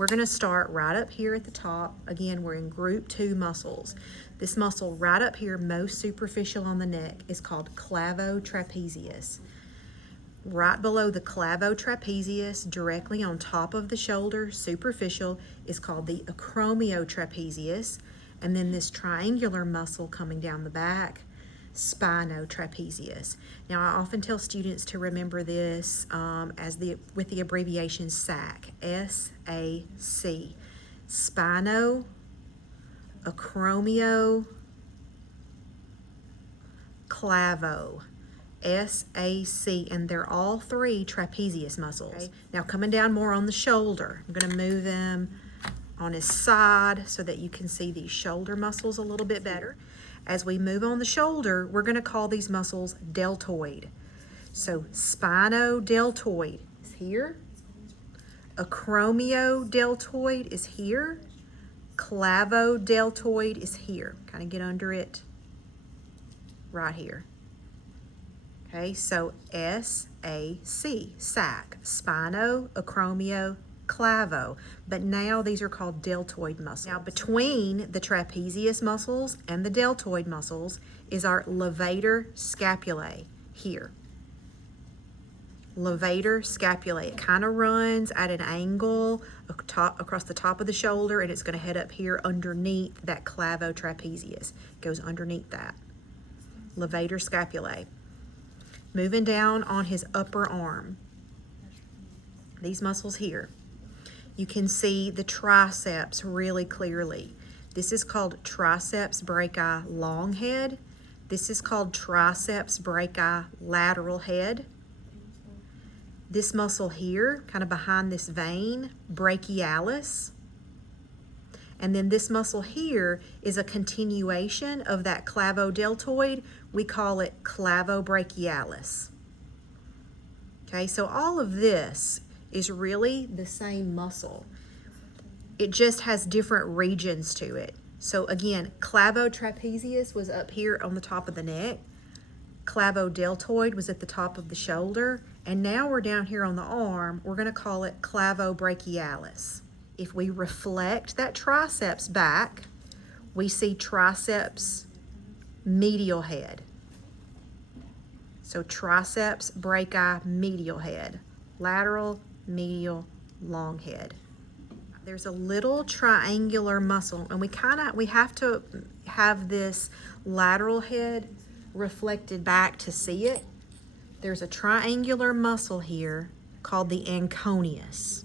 We're going to start right up here at the top. Again, we're in group 2 muscles. This muscle right up here, most superficial on the neck, is called clavotrapezius. Right below the clavotrapezius, directly on top of the shoulder, superficial, is called the acromiotrapezius. And then this triangular muscle coming down the back, spinotrapezius. Now, I often tell students to remember this with the abbreviation SAC, S-A-C. Spino, acromio, clavo. S-A-C, and they're all 3 trapezius muscles. Okay. Now coming down more on the shoulder, I'm going to move them on his side so that you can see these shoulder muscles a little bit better. As we move on the shoulder, we're going to call these muscles deltoid. So spinodeltoid is here, acromiodeltoid is here, clavodeltoid is here. Kind of get under it right here. Okay, so S-A-C, SAC, spino, acromio, clavo. But now these are called deltoid muscles. Now between the trapezius muscles and the deltoid muscles is our levator scapulae here. Levator scapulae. It kind of runs at an angle across the top of the shoulder, and it's going to head up here underneath that clavotrapezius. It goes underneath that. Levator scapulae. Moving down on his upper arm, these muscles here, you can see the triceps really clearly. This is called triceps brachii long head. This is called triceps brachii lateral head. This muscle here, kind of behind this vein, brachialis. And then this muscle here is a continuation of that clavodeltoid. We call it clavobrachialis. Okay, so all of this is really the same muscle. It just has different regions to it. So again, clavotrapezius was up here on the top of the neck. Clavodeltoid was at the top of the shoulder. And now we're down here on the arm. We're going to call it clavobrachialis. If we reflect that triceps back, we see triceps medial head. So triceps brachii medial head, lateral, medial, long head. There's a little triangular muscle, and we have to have this lateral head reflected back to see it. There's a triangular muscle here called the anconeus.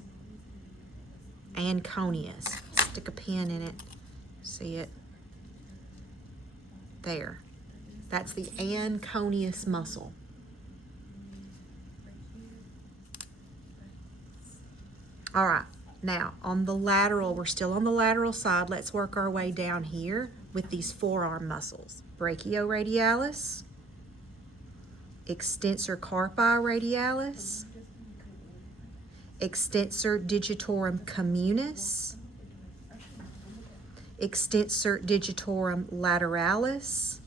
Anconeus. Stick a pin in it. See it? There. That's the anconeus muscle. All right. Now, on the lateral, we're still on the lateral side. Let's work our way down here with these forearm muscles. Brachioradialis, extensor carpi radialis, extensor digitorum communis, extensor digitorum lateralis,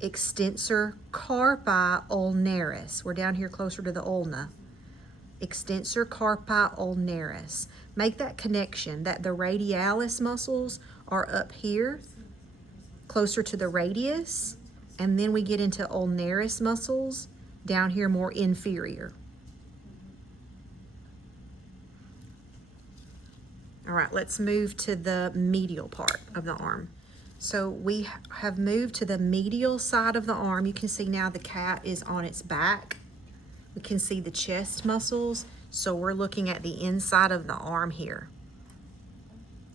extensor carpi ulnaris. We're down here closer to the ulna. Extensor carpi ulnaris. Make that connection that the radialis muscles are up here, closer to the radius, and then we get into ulnaris muscles down here more inferior. All right, let's move to the medial part of the arm. So we have moved to the medial side of the arm. You can see now the cat is on its back. We can see the chest muscles. So we're looking at the inside of the arm here.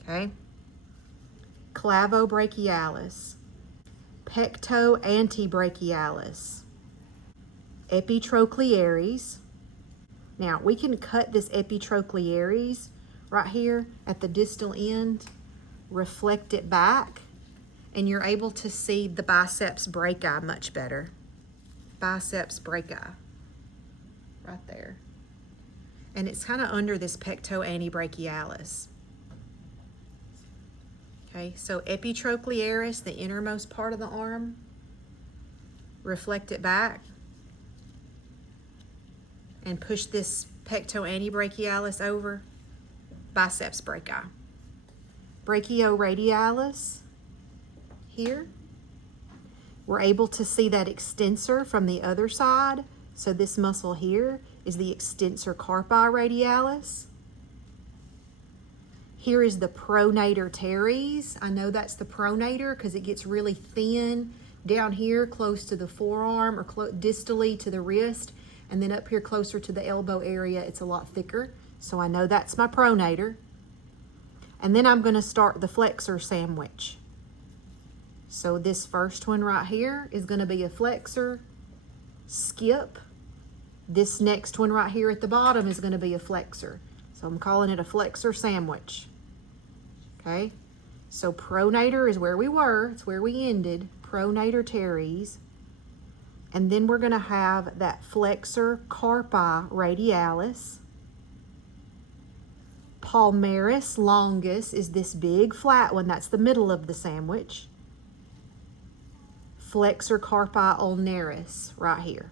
Okay. Clavobrachialis, pectoantebrachialis, epitrochlearis. Now we can cut this epitrochlearis right here at the distal end, reflect it back, and you're able to see the biceps brachii much better. Biceps brachii, right there. And it's kind of under this pectoantebrachialis. Okay, so epitrochlearis, the innermost part of the arm, reflect it back, and push this pectoantebrachialis over, biceps brachii. Brachioradialis here. We're able to see that extensor from the other side. So this muscle here is the extensor carpi radialis. Here is the pronator teres. I know that's the pronator because it gets really thin down here close to the forearm or distally to the wrist. And then up here closer to the elbow area, it's a lot thicker. So I know that's my pronator. And then I'm going to start the flexor sandwich. So this first one right here is going to be a flexor skip. This next one right here at the bottom is going to be a flexor. So I'm calling it a flexor sandwich. Okay, so pronator is where we were. It's where we ended. Pronator teres. And then we're going to have that flexor carpi radialis. Palmaris longus is this big flat one. That's the middle of the sandwich. Flexor carpi ulnaris right here.